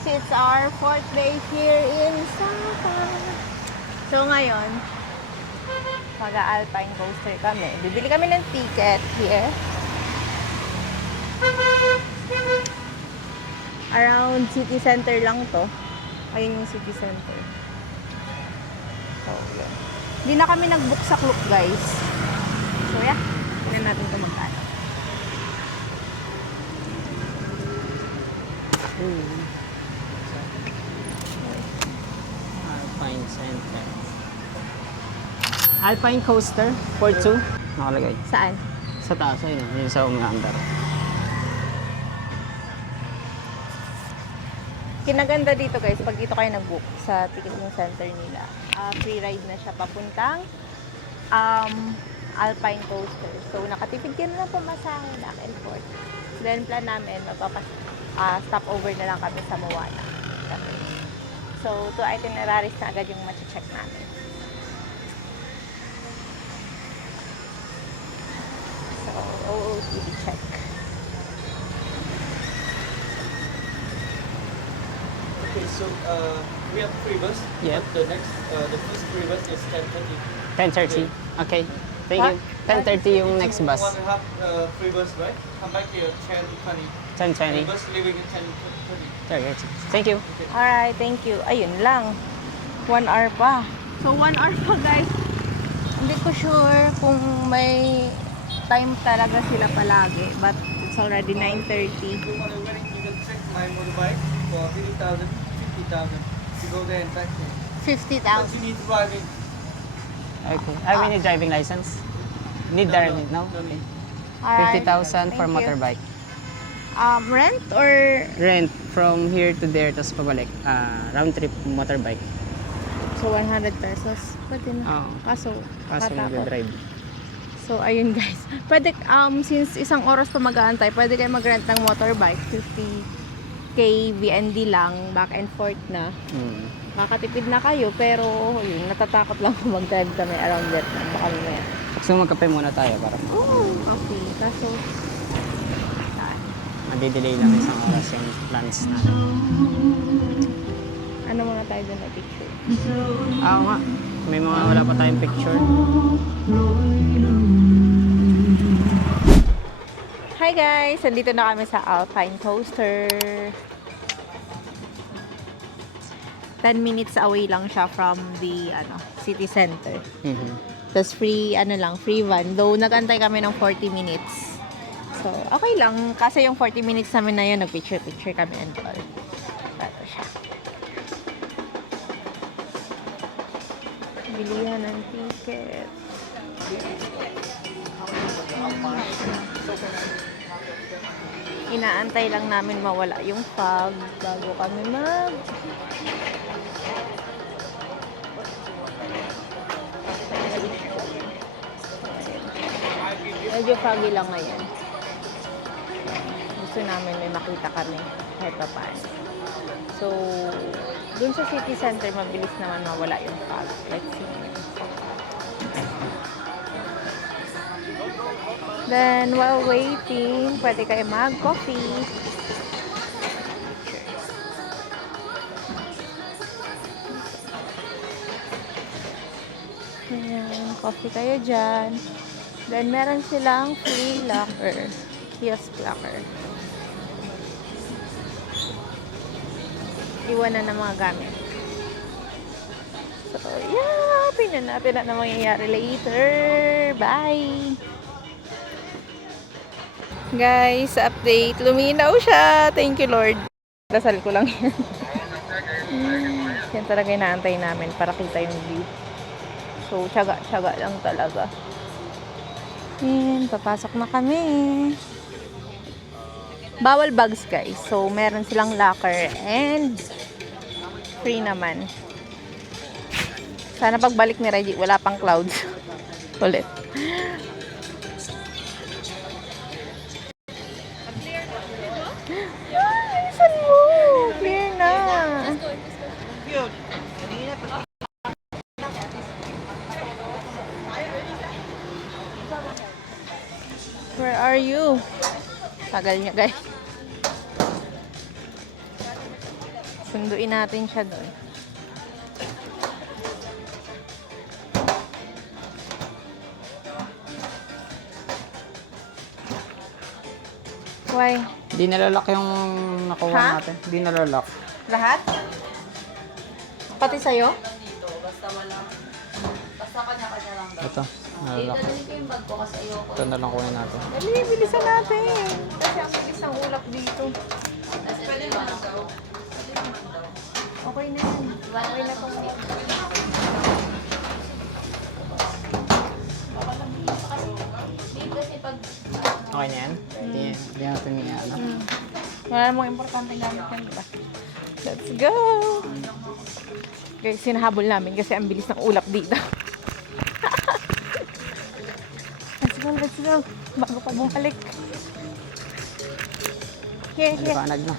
guys, it's our 4th day here in Sapa. So ngayon, mag-alpine coaster kami. Bibili kami ng ticket here. Around city center lang to. Ayun yung city center. So, yun. Hindi na kami nag-book sa Klook, guys. So, yeah. Tignan natin ito magkano. Alpine Center. Alpine Coaster for 2. Nakalagay. Saan? Sa taas, ayun. Yun sa umaandar. Kinaganda dito, guys, pag dito kayo nag-book sa ticketing center nila, free ride na siya papuntang Alpine Coaster. So, nakatipid ka na lang pamasahe back and forth. Then, plan namin, stop over na lang kami sa Moana. So, 2 itineraries na agad yung ma-check namin. So, OOTD check. Okay, so we have 3 bus. Yep. But the first 3 bus is 10:30. 10:30. Okay. Thank you. 10:30 yung next bus. 1.5 free bus, right? Come back here 10:20. 10:20. Bus leaving at 10:30. Thank you. Alright, thank you. Ayun lang. 1 hour pa. So, 1 hour pa, guys. Hindi ko sure kung may time talaga sila palagi. But, it's already 9:30. If you want to rent, you can check my motorbike for 50,000. You go there and taxi. 50,000. But you need to drive in. Okay. We need driving license. Need driving, no? No need. Alright. 50,000 for Thank you. motorbike. Rent or Rent from here to there, tapos pabalik. Round trip motorbike. so 100 pesos? Pwede na. Oo. Kaso Kaso matakot. mag-drive. So, ayun guys. Pwede, since isang oras pa mag-aantay, pwede kayo mag-rent ng motorbike. 50k VND lang, back and forth na. Makakatipid na kayo, pero yun, natatakot lang kung mag-drive kami around Vietnam. Baka mamaya. So magkape muna tayo para Okay. Kaso, madi-delay lang isang oras yung plans natin. ano mga tayo doon na picture? Oo nga. May mga wala pa tayong picture. Hi guys! Andito na kami sa Alpine Coaster. 10 minutes away lang siya from the city center. Tapos free van. Though nag-antay kami ng 40 minutes. So, okay lang. Kasi yung 40 minutes namin na yun, nag-picture kami and all. Ito siya. Bilihan ng ticket. Inaantay lang namin mawala yung fog bago kami medyo foggy lang ngayon. Gusto namin may makita kami kahit pa paano. So, dun sa city center, mabilis naman mawala yung fog. Let's see. Then, while waiting, pwede kayo mag-coffee. Ayan, coffee kayo dyan. Then, meron silang free locker. Kiosk locker. Iwanan ng mga gamit. So, yeah! Tingnan natin na mangyayari later. Bye! Guys, update. Luminaw siya. Thank you, Lord. Dasal ko lang yan. Yan talaga inaantay namin para kita yung view. So, tsaga-tsaga lang talaga. Yan, papasok na kami. Bawal bags, guys. So, meron silang locker and free naman. Sana pagbalik ni Reggie, wala pang clouds. Ulit. Saan mo? Clear na. Where are you? Tagal niya, guys. Sunduin natin siya doon. Why? Di nalalak yung nakuha Ha? natin. Di nalalak. Lahat? Pati sa'yo? Ito. Nalalak. Ito na lang kunin natin. Dali, bilisan natin. Kasi ang bilis ng ulap dito. Okay na yan. Okay na itong Okay na yan? Hindi natin ano. Wala namang importante gamit yan, diba? Let's go! Okay, sinahabol namin kasi ang bilis ng ulap dito. Let's go. Bago pa bumalik. Here, here. Maliwanag na.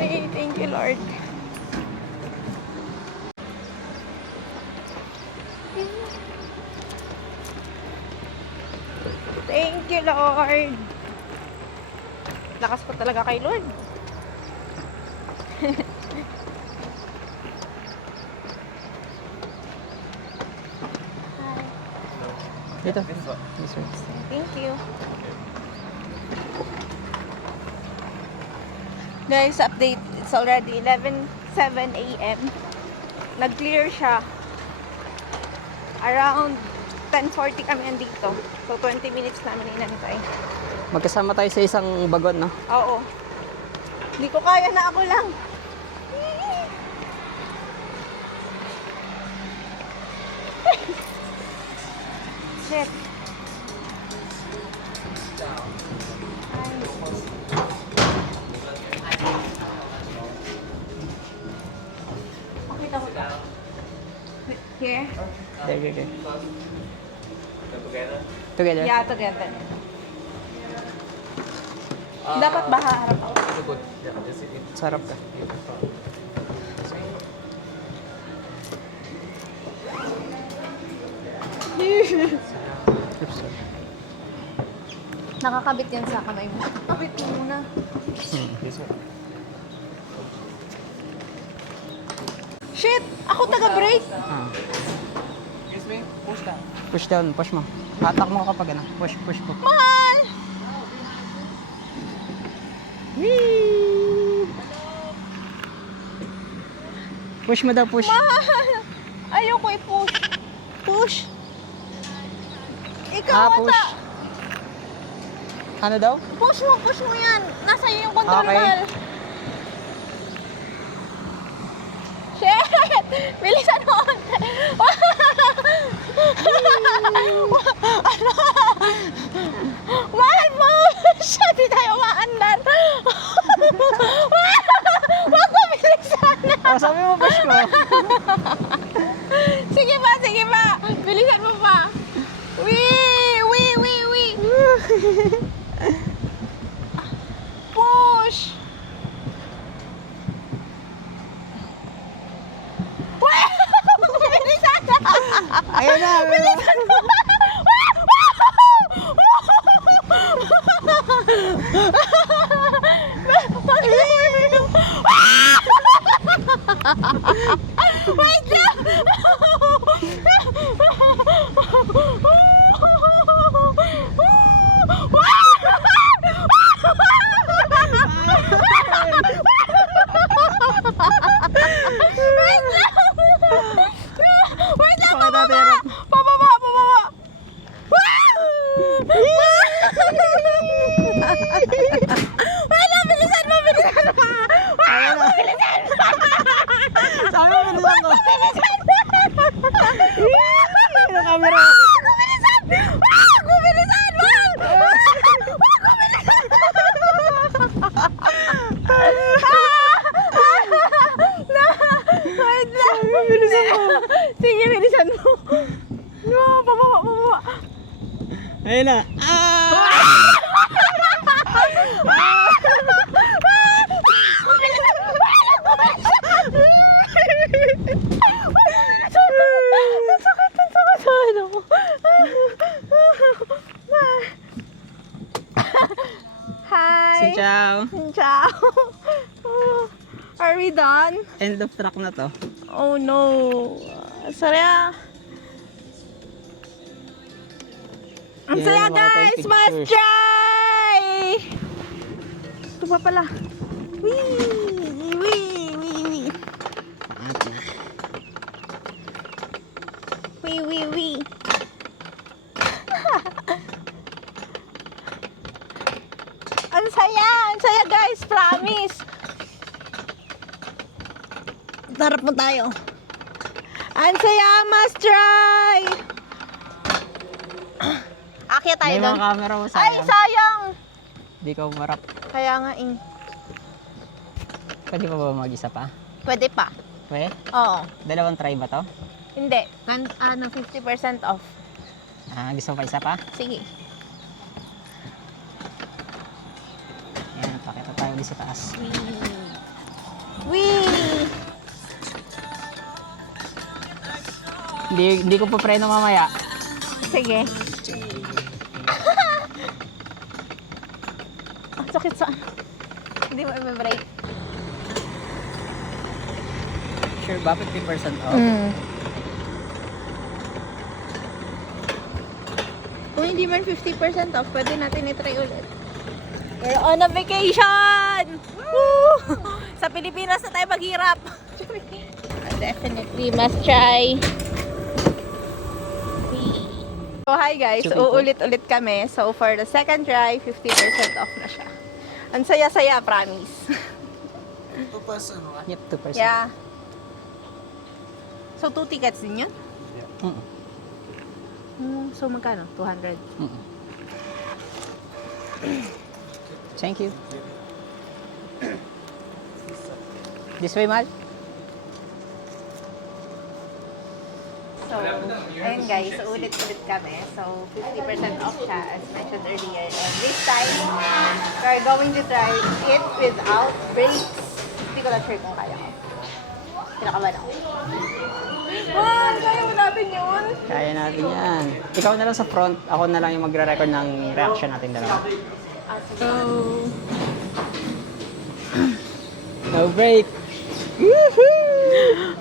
Hey, thank you, Lord. Thank you, Lord. Lakas ko talaga kay Lord. Dito. This way. Thank you. Guys, update. It's already 11:07 a.m. Nag-clear siya. Around 10:40 kami andito. So, 20 minutes namin inantay. Magkasama tayo sa isang bagon, no? Oo. Hindi ko kaya na ako lang. Shit. Pakita ko to. Here? Okay. Together? Yeah, together. Dapat ba haharap ako? Sarap ka. Nakakabit yan sa kamay mo. Kabit mo muna. Shit! Ako taga-brake! Ah. Excuse me, push down. Push down, push mo. Hatak mo kapag ano. Push po. Mahal! Whee! Push mo daw, push. Mahal! Ayoko i-push. Push! Ikaw Ah, ata! push. Ano daw? Push mo yan! Nasa iyo yung control, Okay. mahal. Shit! Bilisan mo! Ano? Mahal mo! Shit! Di tayo maandan! Wag mo bilisan na! Oh, sabi mo, push ko. Sige pa! Bilisan mo pa! Wee! Push! Bilisan na! Ayun na. Bilisan mo! Wait lang! Wait lang! Bakit natin harap? Pababa! Wait lang! Bilisan mo! Ayun na. Sabi mo, bilisan ko. Ayun ang camera. Bilisan! Wait lang! Sige, bilisan mo. No, pababa. Ayun na. we done? End of track na to. Oh no. Saya. Ang Yeah, saya mga tayo guys! pictures. Must try! Ito pa pala. Wee! Wee! Wee! Wee! Wee! Wee! Ang saya! Ang saya guys! Promise! Tarap mo tayo. Ang saya! Must try! Akyat tayo May doon. mga camera mo, Ay, sayang. sayang! Di ka umarap. Kaya nga Pwede pa ba mag-isa pa? Pwede pa. Pwede? Oo. Dalawang try ba to? Hindi. 50% off. Gusto mo pa isa pa? Sige. Ayan, pakita tayo ulit sa taas. Wee! Hindi ko pa preno mamaya. Sige. Ang sakit sa... Hindi mo i-break. Sure ba? 50% off? Kung hindi man 50% off, pwede natin i-try ulit. We're on a vacation! Woo! Sa Pilipinas na tayo maghirap. Definitely must try. So hi guys, Super cool. uulit-ulit kami. So for the second try, 50% off na siya. Ang saya-saya, promise. Yep, 2%. Yeah. So 2 tickets din yun? So magkano? 200? Thank you. This way, Mal? So, ayun guys, so ulit-ulit kami. So, 50% off siya as mentioned earlier. And this time, we're going to try it without brakes. Hindi ko lang sure kung kaya ko. Pinakaban ako. Man, kaya mo natin yun? Kaya natin yan. Ikaw na lang sa front, ako na lang yung magre-record ng reaction natin dalawa. No break! Woohoo!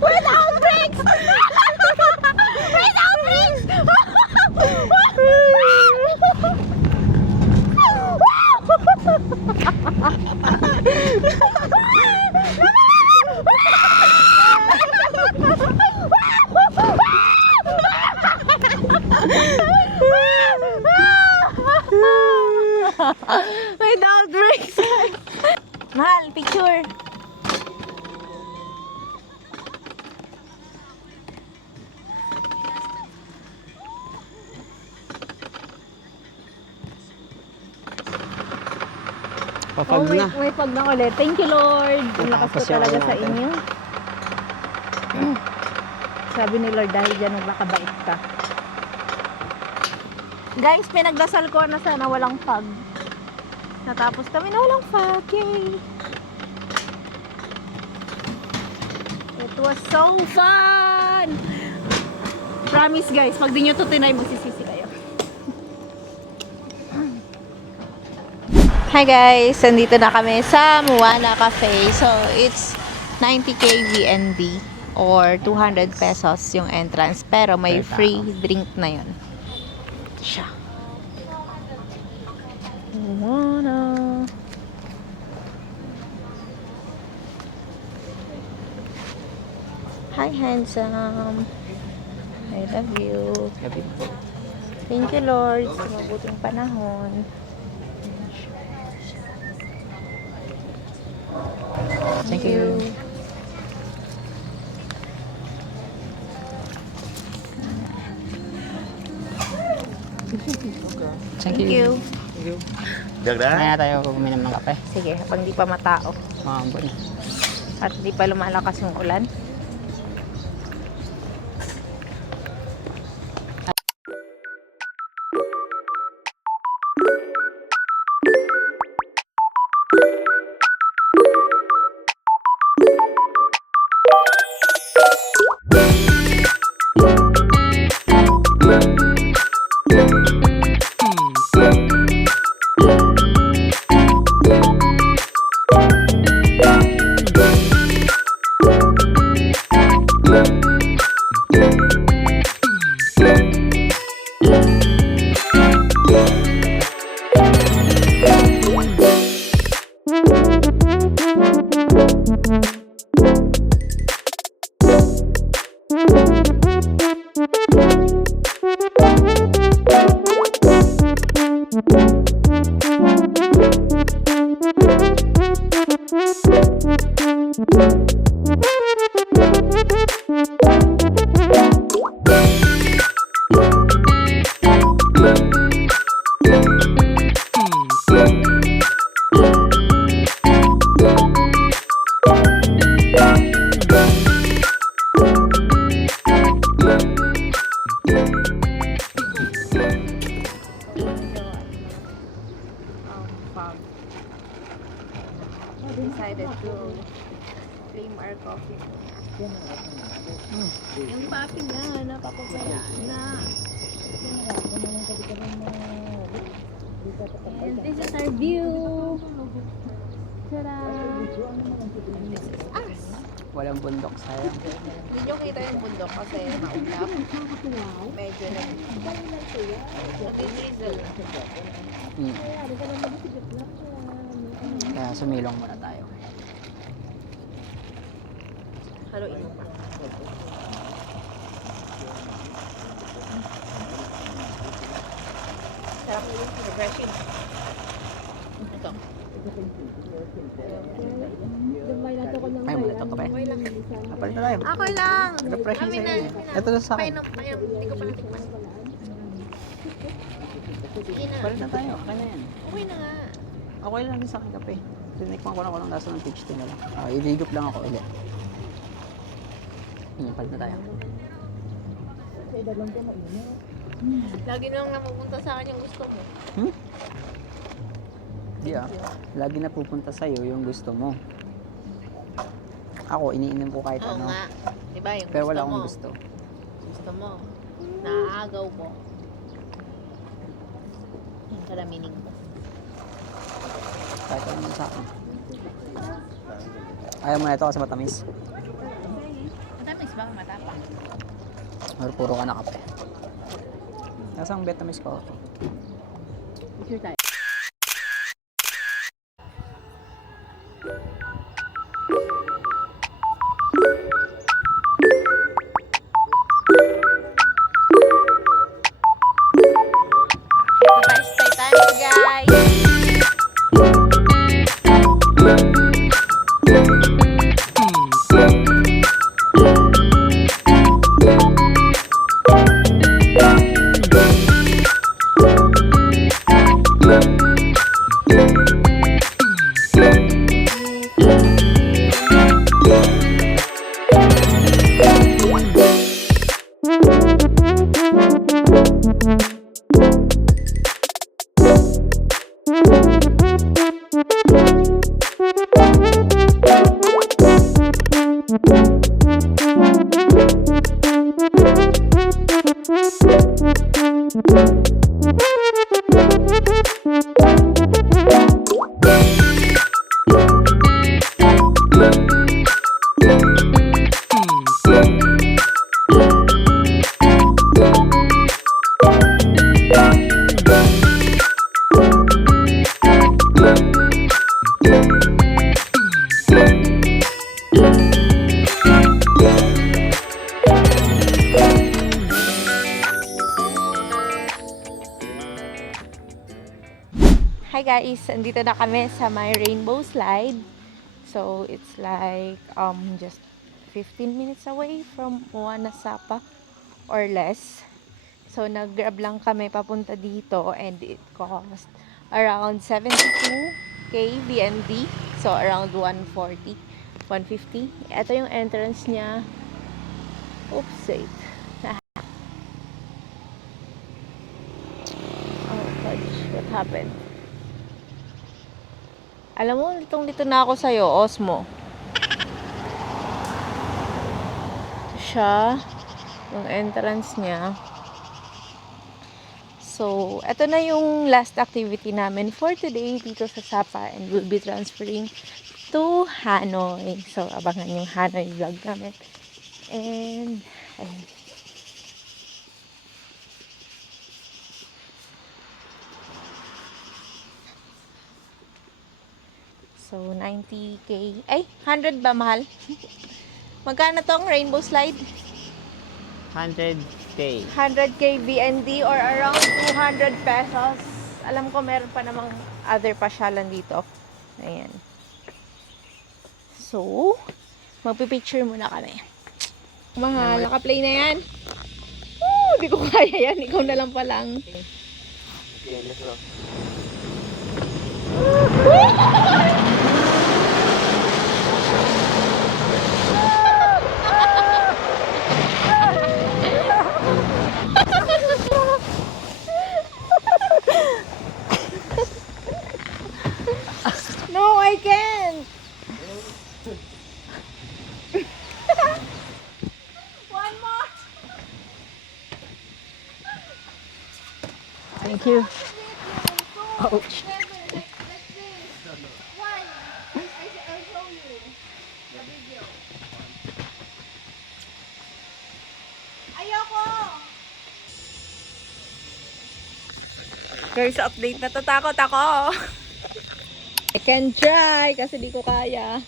Without brakes! Without brakes! Without brakes! Mahal, picture! Papag na. May pag na ulit. Thank you, Lord. Ang lakas ko Tapos yung talaga ano sa natin. inyo. Sabi ni Lord, dahil dyan magbakabait ka. Guys, pinagdasal ko na sana walang fog. Natapos kami na walang fog. Yay! It was so fun! Promise guys, pag di nyo to tinay, magsisisi kayo. Hi guys, nandito na kami sa Moana Cafe. So, it's 90k VND or 200 pesos yung entrance. Pero may Per tao. free drink na yun. Ito siya. Moana. Hi, handsome. I love you. Gabi po. Thank you, Lord, sa mabuting panahon. Thank you. Thank Thank you. Maya tayo uminom ng kape. Sige, habang di pa matao. Maambon. At di pa lumalakas yung ulan. Decided to claim our coffee. Yung papi na, napapagaya na. And this is our view. Tada! This is us. Walang bundok, sayang. Hindi nyo kita yung bundok kasi maulap. Medyo nag-diesel na. Kaya sumilong muna tayo. Haluin mo pa. Sarap refreshing. Ito. Ay, muna ito kape. Kapalit na tayo. Okay lang. Refreshing Kami na. sa'yo. Ito na sa akin. Painom. Hindi ko pa natikman. Sige na. Kapalit na tayo. Okay na yan. Okay na nga. Okay lang din sa akin kape. Tinikman ko na lang lasa ng peach tea na lang. I-higup lang ako ulit. Palit na tayo. Lagi nang napupunta sa akin yung gusto mo. Di lagi na pupunta sa'yo yung gusto mo. Ako, iniinom ko kahit Oo ano. nga. Diba yung Pero gusto wala mo. akong gusto. Gusto mo. Naaagaw mo. Yung pala meaning mo. Kahit ano sa akin. Ayaw mo na ito kasi matamis. Matamis ba? Matapang. Or puro ka na kape. Nasaan Vietnamese coffee? Picture tayo. Ito tayo sa Titanic, guys! Hi guys, andito na kami sa my rainbow slide. So it's like just 15 minutes away from Moana Sapa or less. So nag-grab lang kami papunta dito and it cost around 72k BND. So around 140, 150. Ito yung entrance niya. Oops, wait. Oh, fudge. What happened? Alam mo, litong-lito na ako sa'yo, Osmo. Ito siya. Yung entrance niya. So, ito na yung last activity namin for today dito sa Sapa and we'll be transferring to Hanoi. So, abangan yung Hanoi vlog namin. And, ayun. So, 90k. Ay, 100 ba, mahal? Magkano tong rainbow slide? 100k. 100k BND or around 200 pesos. Alam ko meron pa namang other pasyalan dito. Ayan. So, magpipicture muna kami. Mahal, naka-play na yan. Hindi ko kaya yan. Ikaw na lang palang. Okay, let's go. No, I can't. One more. Thank you. Ouch. Guys, update. Natatakot ako. I can try kasi di ko kaya.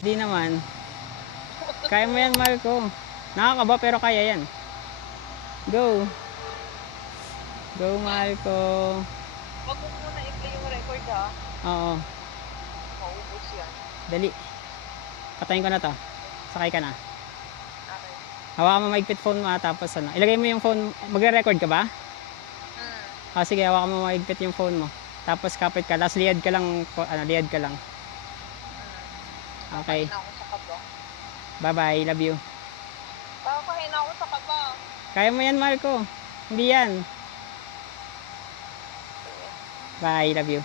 Di naman. Kaya mo yan, Marco. Nakakaba pero kaya yan. Go. Go, Marco. Wag mo muna i-play yung record ha. Oo. Maubos yan. Dali. Patayin ko na to. Sakay ka na. Okay. Hawakan mo maigpit phone mo tapos ano. Ilagay mo yung phone. Magre-record ka ba? Sige, hawakan mo maigpit yung phone mo. Tapos kapit ka. Tapos liad ka lang. Liad ka lang. Okay. Ako sa kaba. Bye-bye. Love you. Kakain ako sa kaba. Kaya mo yan, Marco. Hindi yan. Bye. Love you.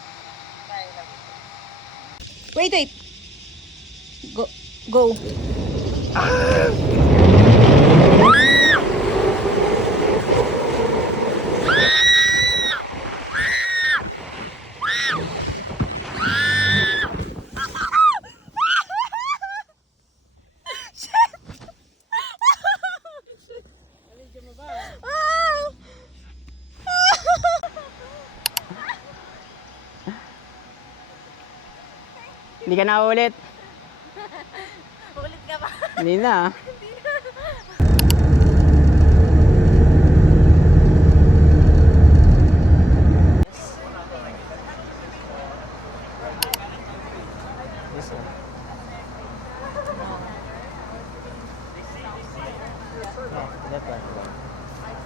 Bye, love you. Wait. Go. Go. Hindi ka na ulit. Ulit ka ba? Hindi na.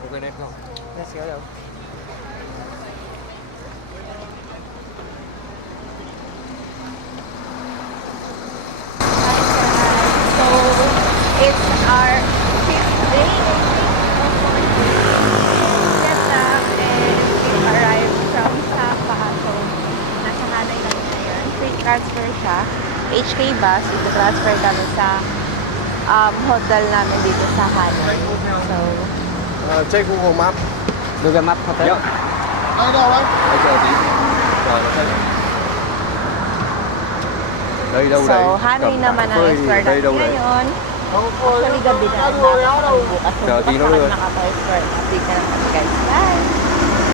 Okay, let's go. Let's go. So, it's our 5th day get up and we arrived from Sapa. So, nasa Hanay kami ngayon. Free transfer siya. HK bus. Ito-transfer kami sa hotel namin dito sa Hanay. So, Check Google Map. Google Map Hotel. Ở đâu anh? Ở chờ tí. Rồi nó thấy. Đây đâu đây? so Hanay naman ang explore Đây natin đâu đây? ngayon. Actually, gabi na. Bukas. Chờ tí nó đưa. Naka-explore. Update na naman guys. Bye!